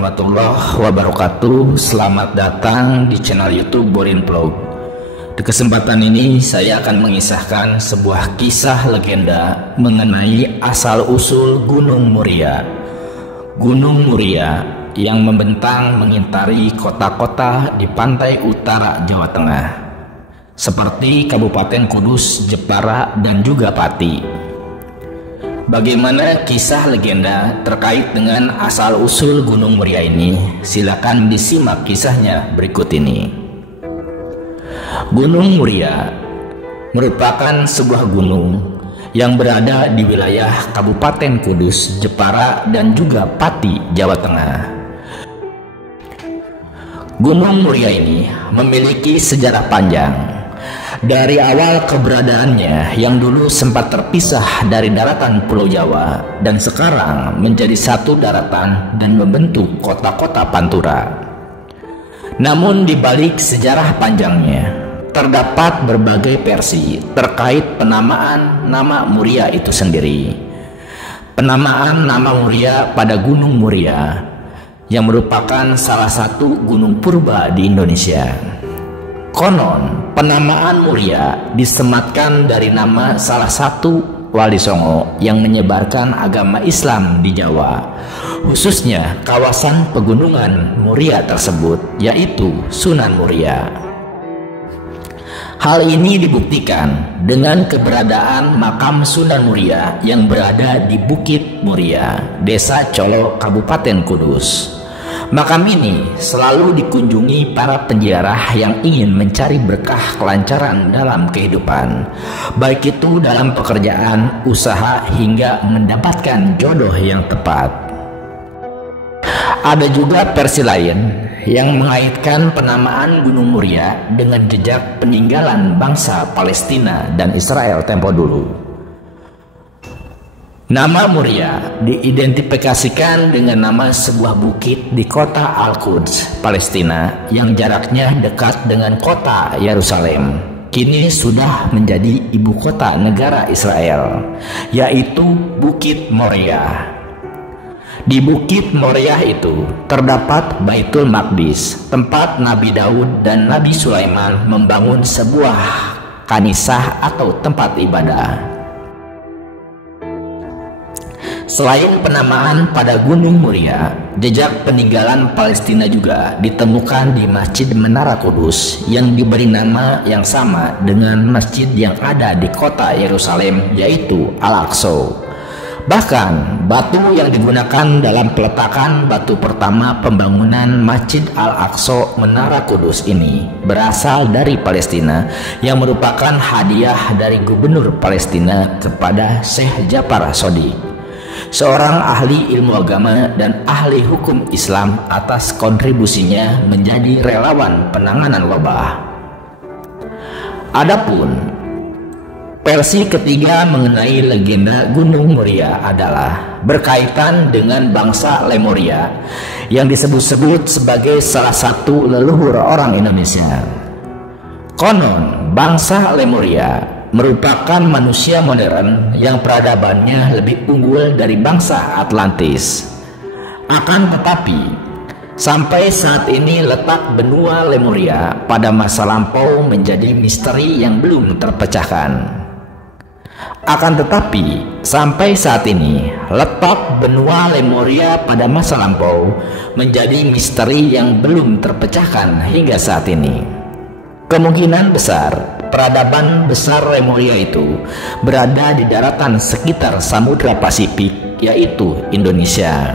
warahmatullahi wabarakatuh. Selamat datang di channel YouTube Borin Vlog. Di kesempatan ini saya akan mengisahkan sebuah kisah legenda mengenai asal-usul Gunung Muria. Gunung Muria yang membentang mengitari kota-kota di pantai utara Jawa Tengah, seperti Kabupaten Kudus, Jepara, dan juga Pati. Bagaimana kisah legenda terkait dengan asal-usul Gunung Muria ini? Silakan disimak kisahnya berikut ini. Gunung Muria merupakan sebuah gunung yang berada di wilayah Kabupaten Kudus, Jepara, dan juga Pati, Jawa Tengah. Gunung Muria ini memiliki sejarah panjang. Dari awal keberadaannya yang dulu sempat terpisah dari daratan Pulau Jawa dan sekarang menjadi satu daratan dan membentuk kota-kota Pantura. Namun di balik sejarah panjangnya terdapat berbagai versi terkait penamaan nama Muria itu sendiri. Penamaan nama Muria pada Gunung Muria yang merupakan salah satu gunung purba di Indonesia. Konon, penamaan Muria disematkan dari nama salah satu wali Songo yang menyebarkan agama Islam di Jawa, khususnya kawasan pegunungan Muria tersebut, yaitu Sunan Muria. Hal ini dibuktikan dengan keberadaan makam Sunan Muria yang berada di Bukit Muria, Desa Colo, Kabupaten Kudus. Makam ini selalu dikunjungi para penziarah yang ingin mencari berkah kelancaran dalam kehidupan, baik itu dalam pekerjaan, usaha, hingga mendapatkan jodoh yang tepat. Ada juga versi lain yang mengaitkan penamaan Gunung Muria dengan jejak peninggalan bangsa Palestina dan Israel tempo dulu. Nama Muria diidentifikasikan dengan nama sebuah bukit di kota Al-Quds, Palestina, yang jaraknya dekat dengan kota Yerusalem. Kini sudah menjadi ibu kota negara Israel, yaitu Bukit Moria. Di Bukit Moria itu terdapat Baitul Maqdis, tempat Nabi Daud dan Nabi Sulaiman membangun sebuah kanisah atau tempat ibadah. Selain penamaan pada Gunung Muria, jejak peninggalan Palestina juga ditemukan di Masjid Menara Kudus yang diberi nama yang sama dengan masjid yang ada di kota Yerusalem, yaitu Al-Aqsa. Bahkan batu yang digunakan dalam peletakan batu pertama pembangunan Masjid Al-Aqsa Menara Kudus ini berasal dari Palestina, yang merupakan hadiah dari Gubernur Palestina kepada Syekh Jafar Sodiq, seorang ahli ilmu agama dan ahli hukum Islam, atas kontribusinya menjadi relawan penanganan wabah. Adapun versi ketiga mengenai legenda Gunung Muria adalah berkaitan dengan bangsa Lemuria yang disebut-sebut sebagai salah satu leluhur orang Indonesia. Konon, bangsa Lemuria merupakan manusia modern yang peradabannya lebih unggul dari bangsa Atlantis. Akan tetapi, sampai saat ini letak benua Lemuria pada masa lampau menjadi misteri yang belum terpecahkan. Akan tetapi, sampai saat ini letak benua Lemuria pada masa lampau menjadi misteri yang belum terpecahkan hingga saat ini. Kemungkinan besar peradaban besar Lemuria itu berada di daratan sekitar Samudra Pasifik, yaitu Indonesia.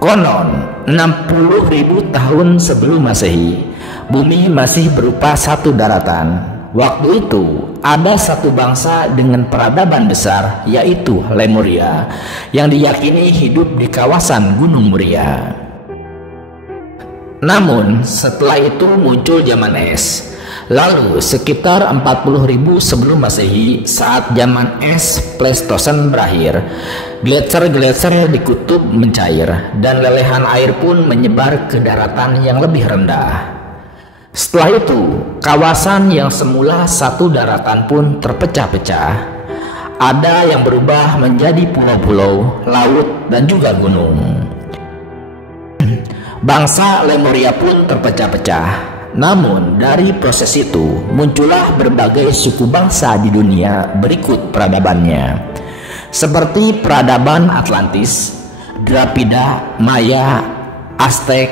Konon 60.000 tahun sebelum Masehi, bumi masih berupa satu daratan. Waktu itu ada satu bangsa dengan peradaban besar, yaitu Lemuria, yang diyakini hidup di kawasan Gunung Muria. Namun setelah itu muncul zaman es. Lalu sekitar 40.000 sebelum Masehi, saat zaman es Pleistosen berakhir, gletser-gletser di kutub mencair dan lelehan air pun menyebar ke daratan yang lebih rendah. Setelah itu, kawasan yang semula satu daratan pun terpecah-pecah. Ada yang berubah menjadi pulau-pulau, laut, dan juga gunung. Bangsa Lemuria pun terpecah-pecah. Namun dari proses itu muncullah berbagai suku bangsa di dunia berikut peradabannya, seperti peradaban Atlantis, Drapida, Maya, Aztek,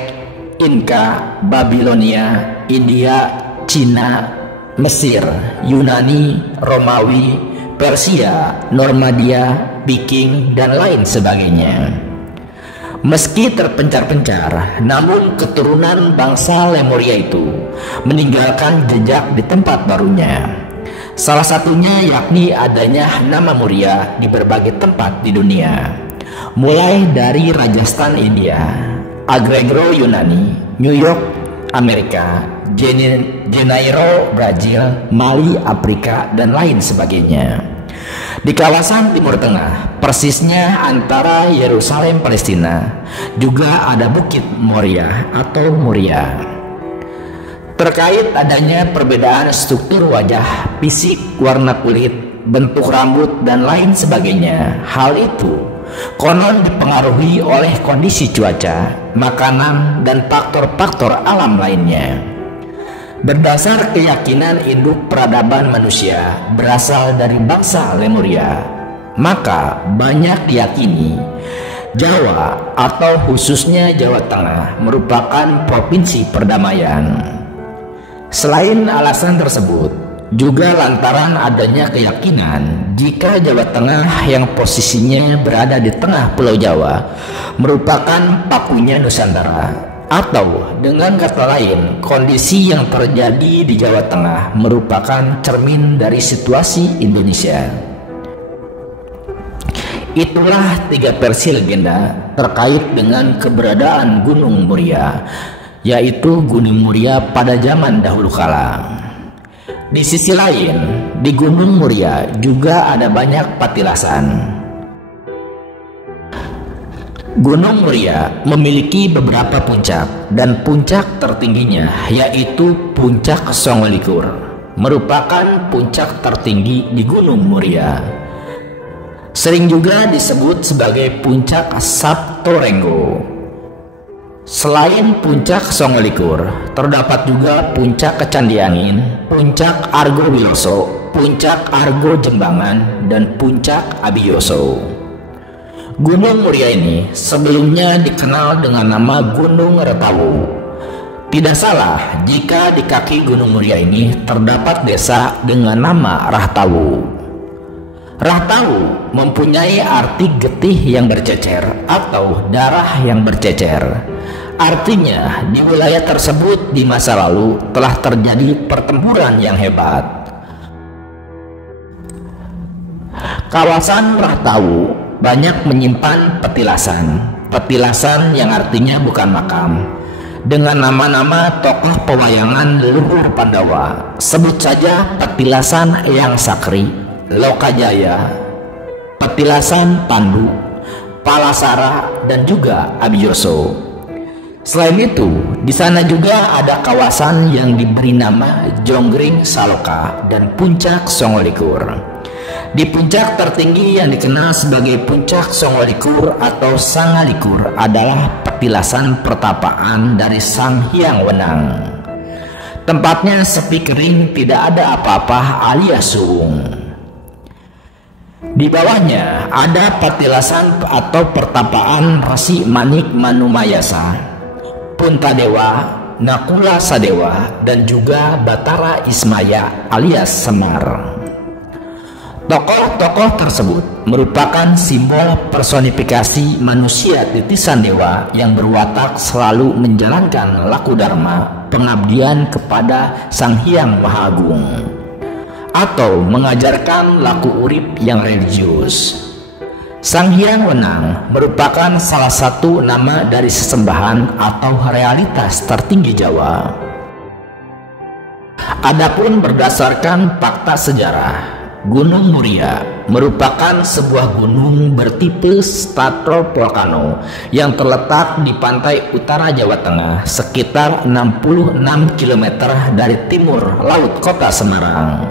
Inka, Babilonia, India, Cina, Mesir, Yunani, Romawi, Persia, Normandia, Viking, dan lain sebagainya. Meski terpencar-pencar, namun keturunan bangsa Lemuria itu meninggalkan jejak di tempat barunya. Salah satunya yakni adanya nama Muria di berbagai tempat di dunia, mulai dari Rajasthan India, Agregro Yunani, New York Amerika, Janeiro Brazil, Mali Afrika, dan lain sebagainya. Di kawasan Timur Tengah, persisnya antara Yerusalem Palestina, juga ada Bukit Moria atau Muria. Terkait adanya perbedaan struktur wajah, fisik, warna kulit, bentuk rambut, dan lain sebagainya, hal itu konon dipengaruhi oleh kondisi cuaca, makanan, dan faktor-faktor alam lainnya. Berdasar keyakinan induk peradaban manusia berasal dari bangsa Lemuria, maka banyak diyakini Jawa atau khususnya Jawa Tengah merupakan provinsi perdamaian. Selain alasan tersebut, juga lantaran adanya keyakinan jika Jawa Tengah yang posisinya berada di tengah Pulau Jawa merupakan pakunya Nusantara. Atau dengan kata lain, kondisi yang terjadi di Jawa Tengah merupakan cermin dari situasi Indonesia. Itulah 3 versi legenda terkait dengan keberadaan Gunung Muria, yaitu Gunung Muria pada zaman dahulu kala. Di sisi lain, di Gunung Muria juga ada banyak patilasan. Gunung Muria memiliki beberapa puncak, dan puncak tertingginya yaitu Puncak Songolikur, merupakan puncak tertinggi di Gunung Muria. Sering juga disebut sebagai Puncak Saptorenggo. Selain Puncak Songolikur, terdapat juga Puncak Kecandiangin, Puncak Argo Wiloso, Puncak Argo Jembangan, dan Puncak Abiyoso. Gunung Muria ini sebelumnya dikenal dengan nama Gunung Ratawu. Tidak salah jika di kaki Gunung Muria ini terdapat desa dengan nama Rahtawu. Rahtawu mempunyai arti getih yang bercecer atau darah yang bercecer. Artinya di wilayah tersebut di masa lalu telah terjadi pertempuran yang hebat. Kawasan Rahtawu banyak menyimpan petilasan yang artinya bukan makam, dengan nama-nama tokoh pewayangan leluhur Pandawa. Sebut saja petilasan Eyang Sakri, Lokajaya, petilasan Pandu, Palasara, dan juga Abiyoso. Selain itu, di sana juga ada kawasan yang diberi nama Jonggring Saloka dan Puncak Songolikur. Di puncak tertinggi yang dikenal sebagai Puncak Songolikur atau Sangalikur adalah petilasan pertapaan dari Sang Hyang Wenang. Tempatnya sepi kering, tidak ada apa-apa alias suwung. Di bawahnya ada petilasan atau pertapaan Resi Manik Manumayasa, Puntadewa, Nakula Sadewa, dan juga Batara Ismaya alias Semar. Tokoh-tokoh tersebut merupakan simbol personifikasi manusia titisan dewa yang berwatak selalu menjalankan laku dharma, pengabdian kepada Sang Hyang Maha Agung, atau mengajarkan laku urip yang religius. Sang Hyang Wenang merupakan salah satu nama dari sesembahan atau realitas tertinggi Jawa. Adapun berdasarkan fakta sejarah, Gunung Muria merupakan sebuah gunung bertipe stratovolcano yang terletak di pantai utara Jawa Tengah sekitar 66 km dari timur laut kota Semarang.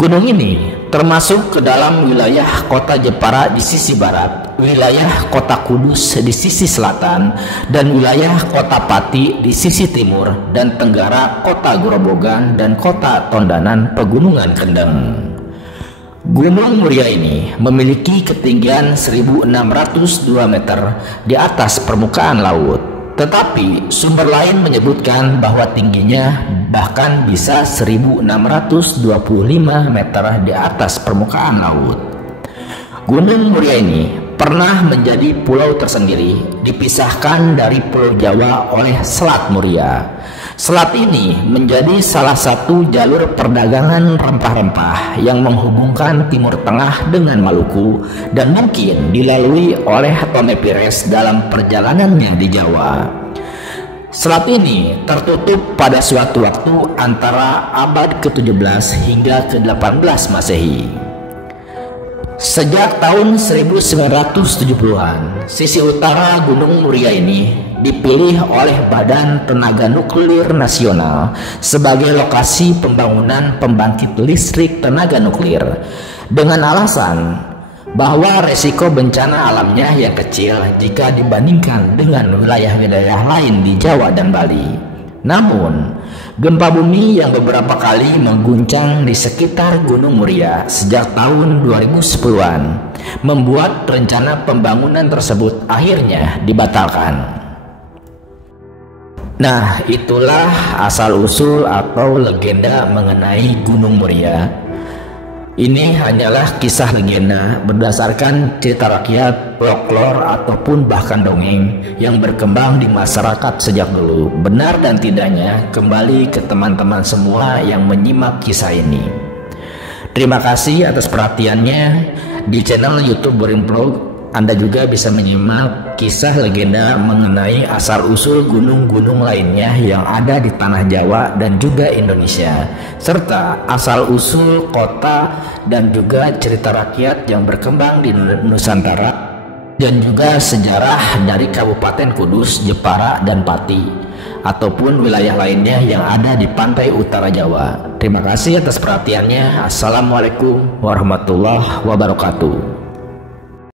Gunung ini termasuk ke dalam wilayah kota Jepara di sisi barat, wilayah kota Kudus di sisi selatan, dan wilayah kota Pati di sisi timur, dan tenggara kota Grobogan dan kota Tondanan Pegunungan Kendeng. Gunung Muria ini memiliki ketinggian 1602 meter di atas permukaan laut. Tetapi sumber lain menyebutkan bahwa tingginya bahkan bisa 1625 meter di atas permukaan laut. Gunung Muria ini pernah menjadi pulau tersendiri, dipisahkan dari Pulau Jawa oleh Selat Muria. Selat ini menjadi salah satu jalur perdagangan rempah-rempah yang menghubungkan Timur Tengah dengan Maluku dan mungkin dilalui oleh Tome Pires dalam perjalanannya di Jawa. Selat ini tertutup pada suatu waktu antara abad ke-17 hingga ke-18 Masehi. Sejak tahun 1970-an, sisi utara Gunung Muria ini dipilih oleh Badan Tenaga Nuklir Nasional sebagai lokasi pembangunan pembangkit listrik tenaga nuklir dengan alasan bahwa resiko bencana alamnya yang kecil jika dibandingkan dengan wilayah-wilayah lain di Jawa dan Bali. Namun, gempa bumi yang beberapa kali mengguncang di sekitar Gunung Muria sejak tahun 2010-an membuat rencana pembangunan tersebut akhirnya dibatalkan. Nah, itulah asal-usul atau legenda mengenai Gunung Muria. Ini hanyalah kisah legenda berdasarkan cerita rakyat, folklore, ataupun bahkan dongeng yang berkembang di masyarakat sejak dulu. Benar dan tidaknya kembali ke teman-teman semua yang menyimak kisah ini. Terima kasih atas perhatiannya. Di channel YouTube Boring Vlog, Anda juga bisa menyimak kisah legenda mengenai asal-usul gunung-gunung lainnya yang ada di tanah Jawa dan juga Indonesia, serta asal-usul kota dan juga cerita rakyat yang berkembang di Nusantara, dan juga sejarah dari Kabupaten Kudus, Jepara, dan Pati, ataupun wilayah lainnya yang ada di pantai utara Jawa. Terima kasih atas perhatiannya. Assalamualaikum warahmatullahi wabarakatuh.